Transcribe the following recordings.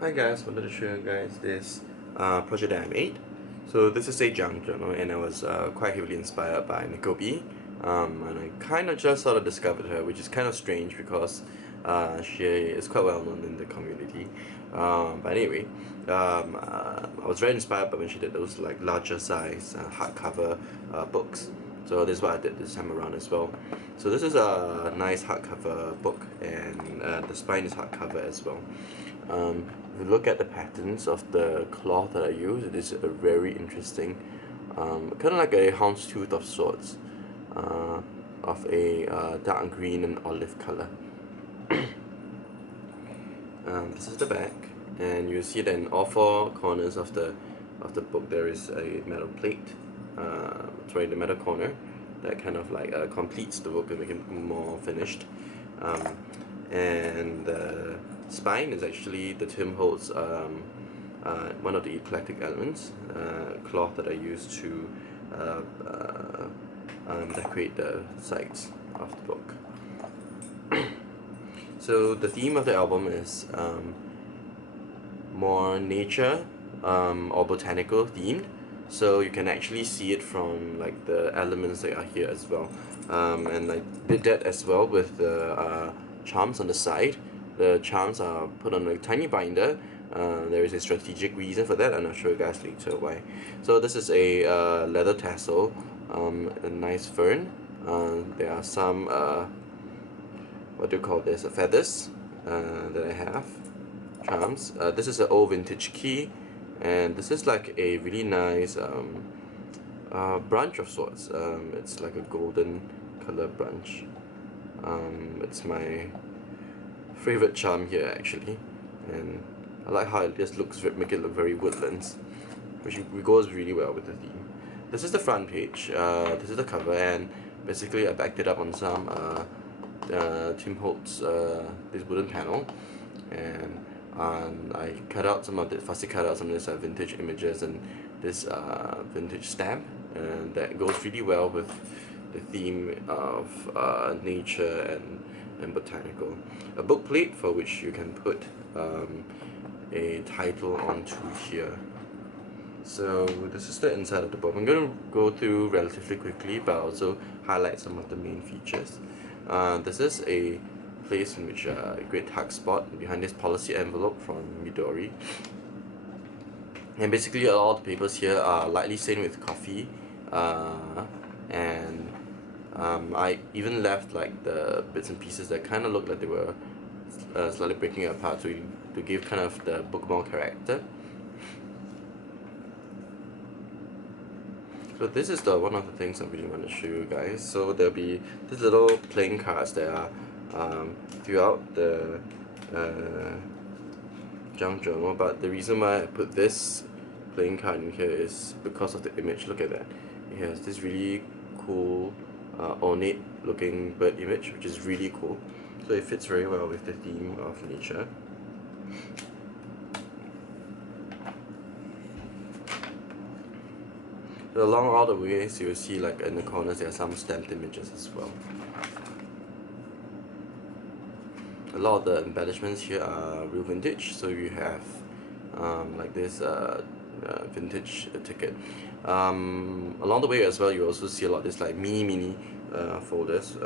Hi guys, wanted to show you guys this project that I made. So this is a junk journal, and I was quite heavily inspired by Nicole B. And I kind of just sort of discovered her, which is kind of strange because she is quite well known in the community. But anyway, I was very inspired by when she did those like larger size hardcover books. So this is what I did this time around as well. So this is a nice hardcover book, and the spine is hardcover as well. If you look at the patterns of the cloth that I use, it is a very interesting, kind of like a houndstooth of sorts, of a dark green and olive color. This is the back, and you see that in all four corners of the book there is a metal plate. Sorry, the metal corner that kind of like completes the book and make it more finished. And the spine is actually the Tim Holtz one of the eclectic elements, cloth that I use to decorate the sides of the book. So the theme of the album is more nature or botanical themed, so you can actually see it from like the elements that are here as well. And I did that as well with the charms on the side. The charms are put on a tiny binder. There is a strategic reason for that, and I'll show you guys later why. So this is a leather tassel, a nice fern. There are some what do you call this? Feathers that I have. Charms. This is an old vintage key, and this is like a really nice branch of sorts. It's like a golden color branch. It's my favorite charm here actually, and I like how it just make it look very woodlands, which goes really well with the theme. This is the front page. This is the cover, and basically I backed it up on some Tim Holtz this wooden panel, and I cut out some of the fussy cut out some of this vintage images and this vintage stamp, and that goes really well with the theme of nature and botanical. A book plate for which you can put a title onto here. So this is the inside of the book. I'm going to go through relatively quickly, but also highlight some of the main features. This is a place in which a great tuck spot behind this policy envelope from Midori. And basically all the papers here are lightly stained with coffee, and I even left like the bits and pieces that kind of looked like they were slightly breaking apart to give kind of the book more character. So this is one of the things I really want to show you guys. So there'll be these little playing cards that are throughout the junk journal, but the reason why I put this playing card in here is because of the image. Look at that. It has this really cool ornate looking bird image, which is really cool. So it fits very well with the theme of nature. So along all the ways, you'll see like in the corners there are some stamped images as well. A lot of the embellishments here are real vintage, so you have like this vintage ticket. Along the way as well, you also see a lot of this like mini folders.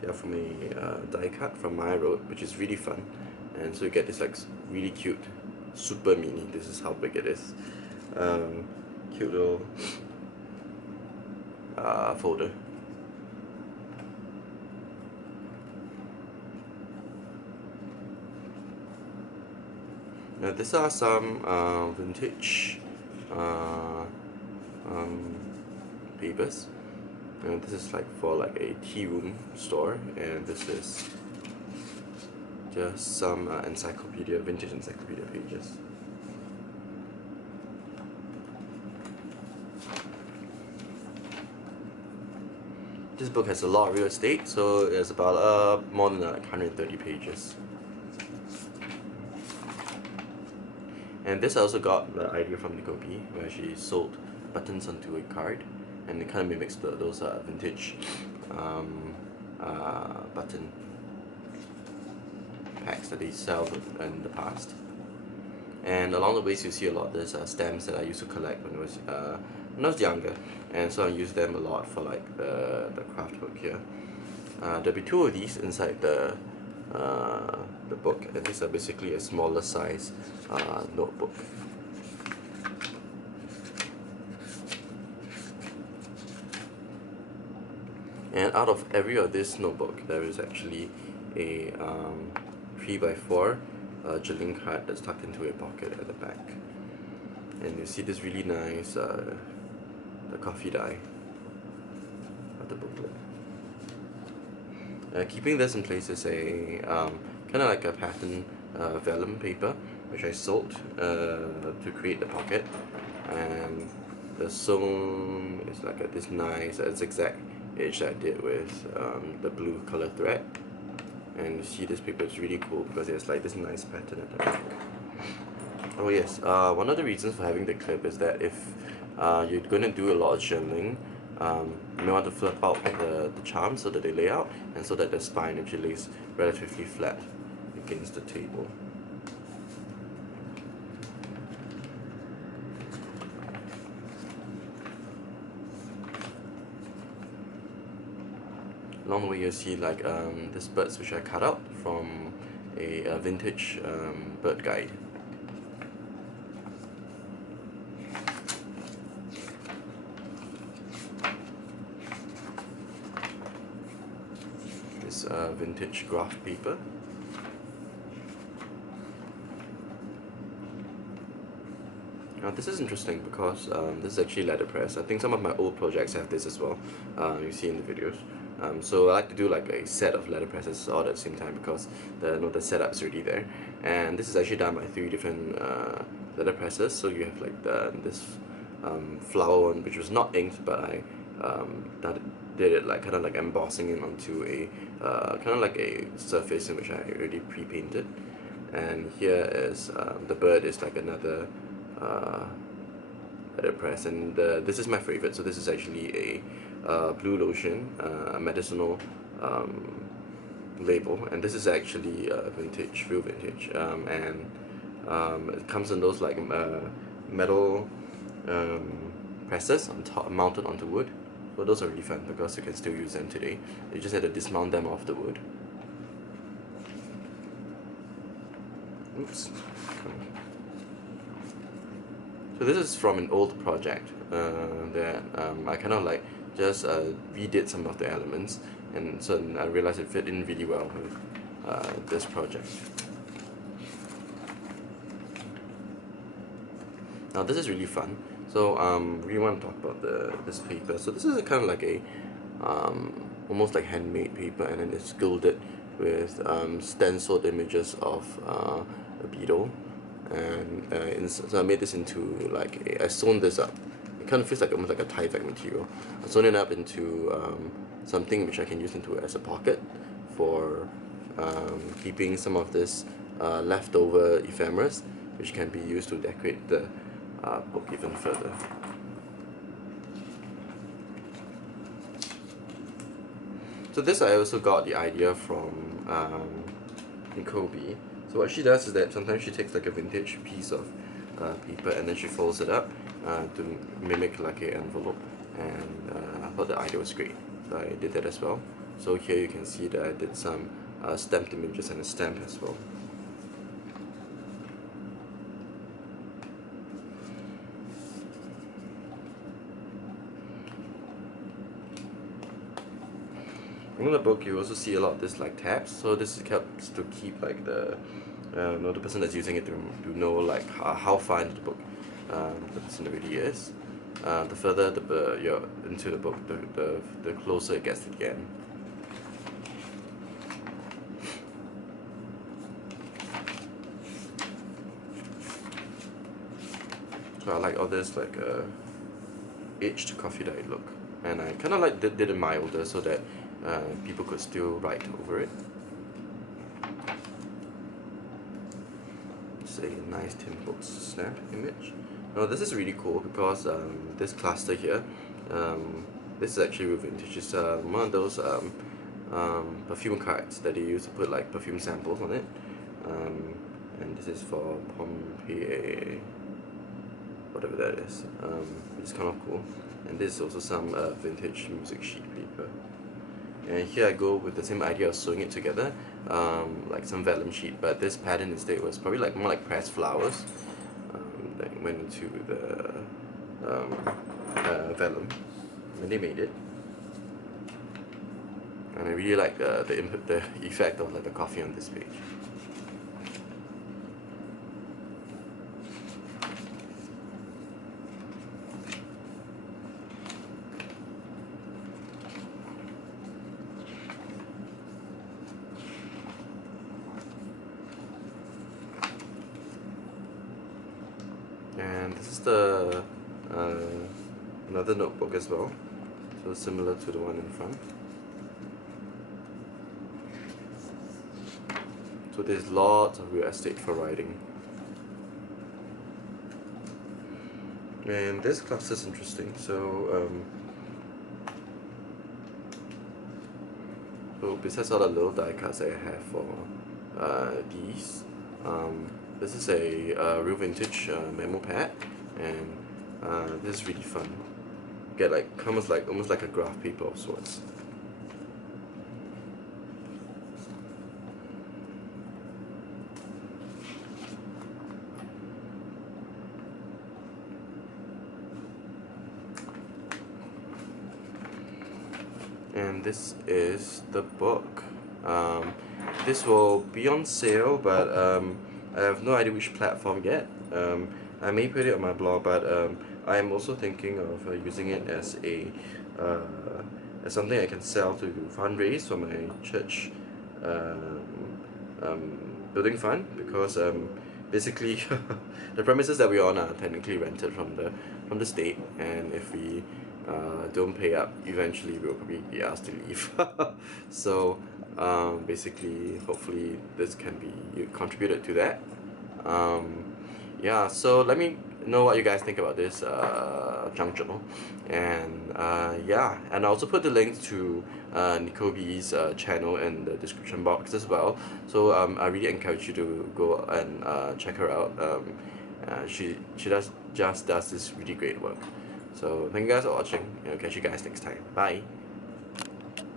They are from a die cut from my road, which is really fun, and so you get this like really cute super mini. This is how big it is. Cute little folder. Now these are some vintage papers, and this is like for like a tea room store, and this is just some vintage encyclopedia pages. This book has a lot of real estate, so it's about more than 130 pages. And this I also got the idea from Nicole B, where she sold buttons onto a card, and it kind of mimics those vintage button packs that they sell in the past. And along the ways you see a lot of these stamps that I used to collect when I was younger, and so I use them a lot for like the craft book here. There'll be two of these inside the book, and these are basically a smaller size notebook. And out of every of this notebook, there is actually a 3x4 Jilin card that's tucked into a pocket at the back. And you see this really nice the coffee dye of the booklet. Keeping this in place is a kind of like a pattern vellum paper, which I sold to create the pocket. And the sewn is like this nice zigzag edge that I did with the blue color thread. And you see this paper is really cool because it's like this nice pattern at the back. Oh yes, one of the reasons for having the clip is that if you're going to do a lot of journaling, you may want to flip out the charms so that they lay out and so that the spine actually lays relatively flat against the table. Along the way you'll see like these birds which I cut out from a vintage bird guide. This vintage graph paper. Now this is interesting because this is actually letterpress. I think some of my old projects have this as well. You see in the videos. So I like to do like a set of letterpresses all at the same time because the setup's already there. And this is actually done by 3 different letterpresses. So you have like this flower one, which was not inked, but I did it like kind of like embossing it onto a kind of like a surface in which I already pre-painted. And here is the bird is like another letterpress, and this is my favorite. So this is actually a blue lotion, a medicinal label, and this is actually vintage, real vintage, and it comes in those like metal presses on top, mounted onto wood. So those are really fun because you can still use them today. You just have to dismount them off the wood. Oops. So this is from an old project that I kind of like just redid some of the elements, and so I realized it fit in really well with this project. Now this is really fun. So we want to talk about this paper. So this is kind of like a almost like handmade paper, and then it's gilded with stenciled images of a beetle. And so I made this into like I sewn this up. It kind of feels like almost like a tie-back material. I sewn it up into something which I can use into as a pocket for keeping some of this leftover ephemeras, which can be used to decorate the book even further. So this I also got the idea from Nicole B. So what she does is that sometimes she takes like a vintage piece of paper and then she folds it up to mimic like an envelope, and I thought the idea was great, so I did that as well. So here you can see that I did some stamped images and a stamp as well. In the book, you also see a lot of this like tabs. So this is kept to keep like the person that's using it to know like how far into the book the person really is. The further you're into the book, the closer it gets to the end. So I like all this like aged coffee dye look, and I kind of like did it milder so that people could still write over it. It's a nice tin box snap image. Now this is really cool because this cluster here, this is actually real vintage. It's one of those perfume cards that they use to put like perfume samples on it. and this is for Pompeii, whatever that is. It's kind of cool. And this is also some vintage music sheet paper. And here I go with the same idea of sewing it together, like some vellum sheet, but this pattern instead was probably like more like pressed flowers that went into the vellum when they made it. And I really like the effect of like the coffee on this page. And this is the another notebook as well, so similar to the one in front. So there's lots of real estate for writing. And this class is interesting. So besides all the little die cuts that I have for these, this is a real vintage memo pad, and this is really fun. Get like almost like a graph paper of sorts. And this is the book. This will be on sale, but I have no idea which platform yet. I may put it on my blog, but I am also thinking of using it as as something I can sell to fundraise for my church building fund, because basically the premises that we're on are technically rented from the state, and if we don't pay up, eventually we'll probably be asked to leave. So basically, hopefully this can be contributed to that. Yeah, so let me know what you guys think about this junk journal, and yeah, and I also put the link to Nicole B's channel in the description box as well. So I really encourage you to go and check her out. She just does this really great work. So thank you guys for watching, and I'll catch you guys next time. Bye.